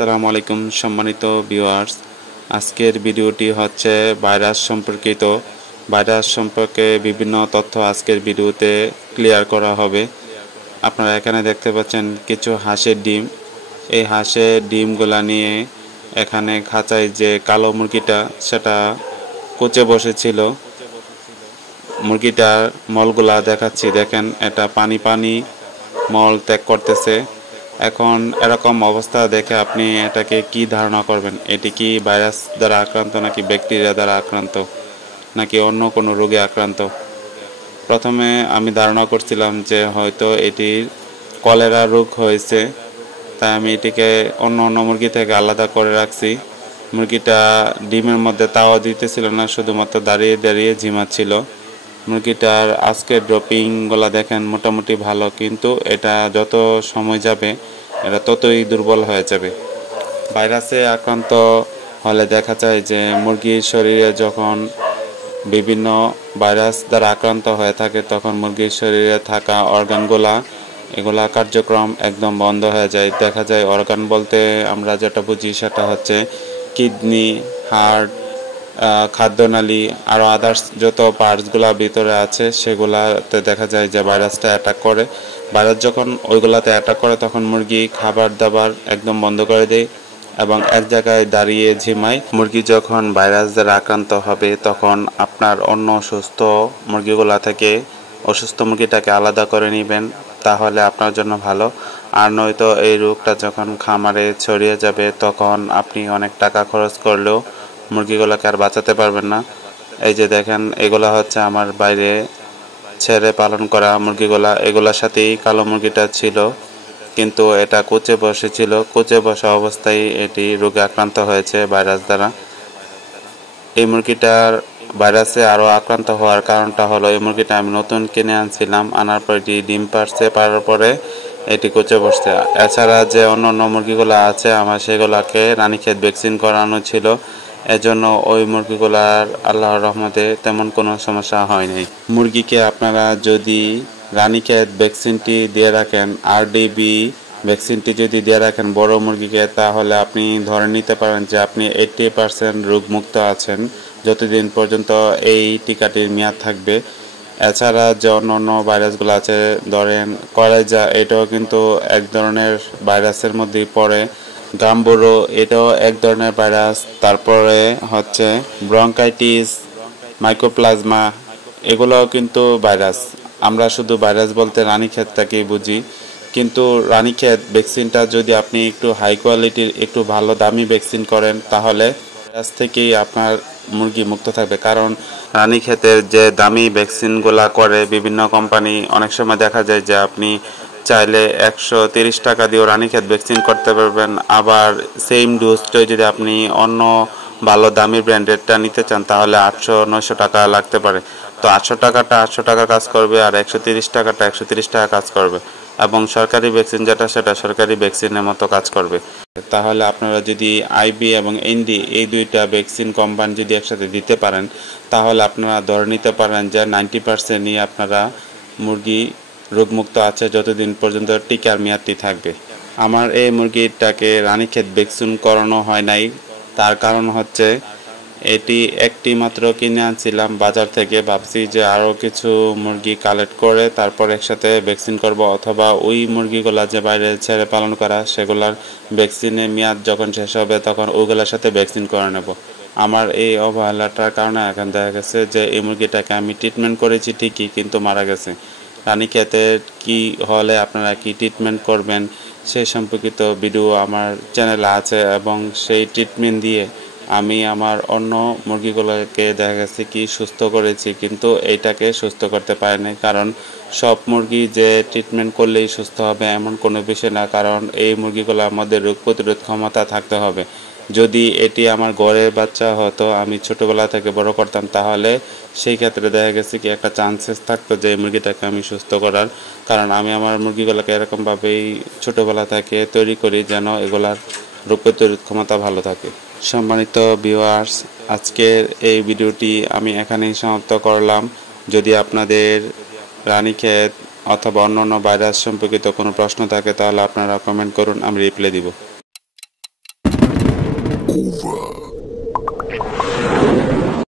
আসসালামু আলাইকুম সম্মানিত ভিউয়ার্স, আজকের ভিডিওটি হচ্ছে ভাইরাস সম্পর্কিত। ভাইরাস সম্পর্কে বিভিন্ন তথ্য আজকের ভিডিওতে ক্লিয়ার করা হবে। আপনারা এখানে দেখতে পাচ্ছেন কিছু হাঁসের ডিম। এই হাঁসের ডিমগুলা নিয়ে এখানে খাঁচায় যে কালো মুরগিটা সেটা কোচে বসেছিল। মুরগিটার মলগুলা দেখাচ্ছি, দেখেন এটা পানি পানি মল ত্যাগ করতেছে। এখন এরকম অবস্থা দেখে আপনি এটাকে কি ধারণা করবেন? এটি কি ভাইরাস দ্বারা আক্রান্ত, নাকি ব্যাকটেরিয়া দ্বারা আক্রান্ত, নাকি অন্য কোনো রোগে আক্রান্ত? প্রথমে আমি ধারণা করছিলাম যে হয়তো এটির কলেরা রোগ হয়েছে, তাই আমি এটিকে অন্য মুরগি থেকে আলাদা করে রাখছি। মুরগিটা ডিমের মধ্যে তাওয়া দিতেছিল না, শুধুমাত্র দাঁড়িয়ে দাঁড়িয়ে ঝিমাচ্ছিল। মুরগিটার আজকে ড্রপিংগুলো দেখেন মোটামুটি ভালো, কিন্তু এটা যত সময় যাবে এটা ততই দুর্বল হয়ে যাবে। ভাইরাসে আক্রান্ত হলে দেখা যায় যে মুরগির শরীরে যখন বিভিন্ন ভাইরাস দ্বারা আক্রান্ত হয়ে থাকে তখন মুরগির শরীরে থাকা অর্গানগুলা এগুলা কার্যক্রম একদম বন্ধ হয়ে যায়। দেখা যায় অর্গান বলতে আমরা যেটা বুঝি সেটা হচ্ছে কিডনি, হার্ট, খাদ্যনালী, আরও আদার্স যত পার্টসগুলা ভিতরে আছে সেগুলাতে দেখা যায় যে ভাইরাসটা অ্যাটাক করে। ভাইরাস যখন ওইগুলাতে অ্যাটাক করে তখন মুরগি খাবার দাবার একদম বন্ধ করে দেয় এবং এক জায়গায় দাঁড়িয়ে ঝিমায়। মুরগি যখন ভাইরাস দ্বারা আক্রান্ত হবে তখন আপনার অন্য সুস্থ মুরগিগুলা থেকে অসুস্থ মুরগিটাকে আলাদা করে নেবেন, তাহলে আপনার জন্য ভালো। আর নয়তো এই রোগটা যখন খামারে ছড়িয়ে যাবে তখন আপনি অনেক টাকা খরচ করলেও মুরগিগুলোকে আর বাঁচাতে পারবেন না। এই যে দেখেন, এগুলা হচ্ছে আমার বাইরে ছেড়ে পালন করা মুরগিগুলা। এগুলার সাথেই কালো মুরগিটা ছিল, কিন্তু এটা কোচে বসেছিল। কোচে বসা অবস্থায় এটি রোগে আক্রান্ত হয়েছে ভাইরাস দ্বারা। এই মুরগিটার ভাইরাসে আরও আক্রান্ত হওয়ার কারণটা হলো এই মুরগিটা আমি নতুন কিনে আনছিলাম, আনার পর এটি ডিম পারছে, পারার পরে এটি কোচে বসছে। এছাড়া যে অন্য মুরগিগুলো আছে আমার সেগুলোকে রানীক্ষেত ভ্যাকসিন করানো ছিল, এজন্য ওই মুরগিগুলার আল্লাহর রহমতে তেমন কোনো সমস্যা হয় নাই। মুরগিকে আপনারা যদি রানীক্ষেত ভ্যাকসিনটি দিয়ে রাখেন, আরডিবি ভ্যাকসিনটি যদি দিয়ে রাখেন বড় মুরগিকে, তাহলে আপনি ধরে নিতে পারেন যে আপনি 80% রোগমুক্ত আছেন যতদিন পর্যন্ত এই টিকাটির মেয়াদ থাকবে। এছাড়া যে অন্য ভাইরাসগুলো আছে, ধরেন কলেজা, এটাও কিন্তু এক ধরনের ভাইরাসের মধ্যেই পড়ে। গাম্বুরো, এটাও এক ধরনের ভাইরাস। তারপরে হচ্ছে ব্রঙ্কাইটিস, মাইকোপ্লাজমা, এগুলোও কিন্তু ভাইরাস। আমরা শুধু ভাইরাস বলতে রানীক্ষেতটাকেই বুঝি, কিন্তু রানীক্ষেত ভ্যাকসিনটা যদি আপনি একটু হাই কোয়ালিটির, একটু ভালো দামি ভ্যাকসিন করেন, তাহলে ভাইরাস থেকেই আপনার মুরগি মুক্ত থাকবে। কারণ রানীক্ষেতের যে দামি ভ্যাকসিনগুলা করে বিভিন্ন কোম্পানি, অনেক সময় দেখা যায় যে আপনি চাইলে 130 টাকা দিয়েও রানীক্ষেত ভ্যাকসিন করতে পারবেন। আবার সেম ডোজটাই যদি আপনি অন্য ভালো দামি ব্র্যান্ডেডটা নিতে চান তাহলে 800-900 টাকা লাগতে পারে। তো 800 টাকাটা 800 টাকা কাজ করবে, আর 130 টাকাটা 130 টাকা কাজ করবে, এবং সরকারি ভ্যাকসিন যেটা সেটা সরকারি ভ্যাকসিনের মতো কাজ করবে। তাহলে আপনারা যদি আইবি এবং এনডি এই দুইটা ভ্যাকসিন কোম্পানি যদি একসাথে দিতে পারেন, তাহলে আপনারা ধরে নিতে পারেন যে 90%ই আপনারা মুরগি রোগমুক্ত আছে যতদিন পর্যন্ত টিকার মেয়াদটি থাকবে। আমার এই মুরগিটাকে রানীক্ষেত ভ্যাকসিন করানো হয় নাই, তার কারণ হচ্ছে এটি একটি মাত্র কিনে আনছিলাম বাজার থেকে। ভাবছি যে আরও কিছু মুরগি কালেক্ট করে তারপর একসাথে ভ্যাকসিন করব, অথবা ওই মুরগিগুলা যে বাইরে ছেড়ে পালন করা সেগুলার ভ্যাকসিনের মেয়াদ যখন শেষ হবে তখন ওইগুলোর সাথে ভ্যাকসিন করে নেব। আমার এই অবহেলাটার কারণে এখন দেখা গেছে যে এই মুরগিটাকে আমি ট্রিটমেন্ট করেছি ঠিকই, কিন্তু মারা গেছে। রানীক্ষেতের কি হলে আপনারা কি ট্রিটমেন্ট করবেন সেই সম্পর্কিত ভিডিও আমার চ্যানেলে আছে, এবং সেই ট্রিটমেন্ট দিয়ে আমি আমার অন্য মুরগিগুলোকে দেখা গেছে কি সুস্থ করেছি, কিন্তু এইটাকে সুস্থ করতে পারিনি। কারণ সব মুরগি যে ট্রিটমেন্ট করলেই সুস্থ হবে এমন কোনো বিষয় না, কারণ এই মুরগিগুলোর মধ্যে রোগ প্রতিরোধ ক্ষমতা থাকতে হবে। যদি এটি আমার ঘরের বাচ্চা হতো, আমি ছোটোবেলা থেকে বড় করতাম, তাহলে সেই ক্ষেত্রে দেখা গেছে কি একটা চান্সেস থাকতো যে এই মুরগিটাকে আমি সুস্থ করার। কারণ আমি আমার মুরগিগুলোকে এরকমভাবেই ছোটোবেলা থেকে তৈরি করি যেন এগুলার রোগ প্রতিরোধ ক্ষমতা ভালো থাকে। সম্মানিত ভিউয়ার্স, আজকের এই ভিডিওটি আমি এখানেই সমাপ্ত করলাম। যদি আপনাদের রানীক্ষেত অথবা অন্যান্য ভাইরাস সম্পর্কিত কোনো প্রশ্ন থাকে তাহলে আপনারা কমেন্ট করুন, আমি রিপ্লাই দিব। over.